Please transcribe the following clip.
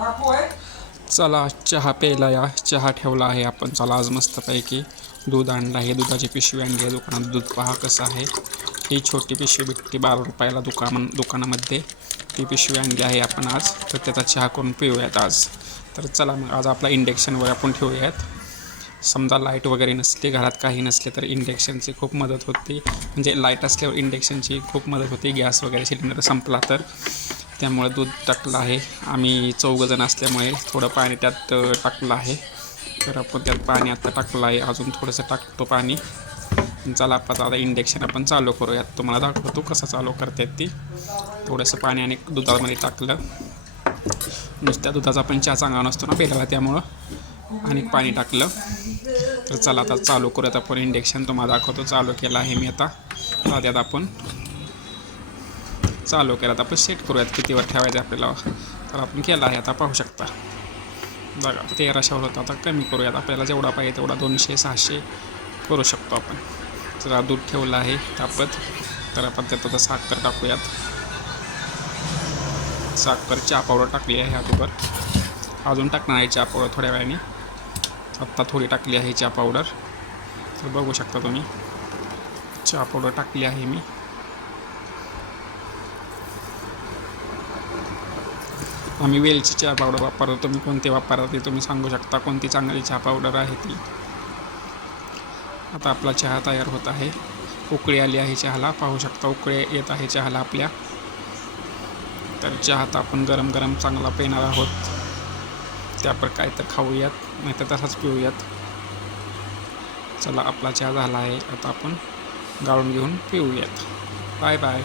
चला चहा प्यायला या. चहा ठेवला आहे आपण. चला आज मस्तपैकी दूध आणलं आहे. दुधाची पिशवी आणली आहे दुकानात. दूध पहा कसं आहे. ही छोटी पिशवी भेटते 12 रुपयाला दुकानामध्ये. ती पिशवी आणली आहे आपण आज. तर त्याचा चहा करून पिऊयात आज. तर चला मग आज आपला इंडक्शनवर आपण ठेवूयात. समजा लाईट वगैरे नसली घरात, काही नसले तर इंडक्शनची खूप मदत होते. म्हणजे लाईट असल्यावर इंडक्शनची खूप मदत होते. गॅस वगैरे सिलेंडर संपला तर. त्यामुळे दूध टाकलं आहे. आम्ही 4 जण असल्यामुळे थोडं पाणी त्यात टाकलं आहे. तर आपण त्यात पाणी आता टाकलं आहे. अजून थोडंसं टाकतो पाणी. चला आता इंडक्शन आपण चालू करूयात. तुम्हाला दाखवतो कसं चालू करतात ती. थोडंसं पाणी आणि दुधामध्ये टाकलं. नुसत्या दुधाचा पण चहा चांगला नसतो ना प्यायला, त्यामुळं आणि पाणी टाकलं. तर चला आता चालू करूयात आपण इंडक्शन. तुम्हाला दाखवतो. चालू केलं आहे मी आता. त्यात आपण चालू केलं. आता आपण सेट करूयात कितीवर ठेवायचं आपल्याला. तर आपण केलं आहे आता पाहू शकता. बघा 1300वर होतं. आता कमी करूयात. आपल्याला जेवढा पाहिजे तेवढा 200-600 करू शकतो आपण. जरा दूध ठेवलं आहे तापत. तर आपण त्यात आता साखर टाकूयात. साखर चहा पावडर टाकली आहे अगोदर. अजून टाकणार आहे चहा पावडर थोड्या वेळाने. आत्ता थोडी टाकली आहे चहा पावडर. तर बघू शकता तुम्ही. चहा पावडर टाकली आहे मी. आम्ही वेलची चहा पावडर वापरतो. तुम्ही कोणते वापरता ते तुम्ही सांगू शकता. कोणती चांगली चहा पावडर आहे ती. आता आपला चहा तयार होत आहे. उकळी आली आहे चहाला. पाहू शकता उकळी येत आहे चहाला आपल्या. तर चहा आता आपण गरम गरम चांगला पिणार आहोत. त्यापर काय तर खाऊयात, नाही तर तसाच पिऊयात. चला आपला चहा झाला आहे. आता आपण गाळून घेऊन पिऊयात. Bye bye.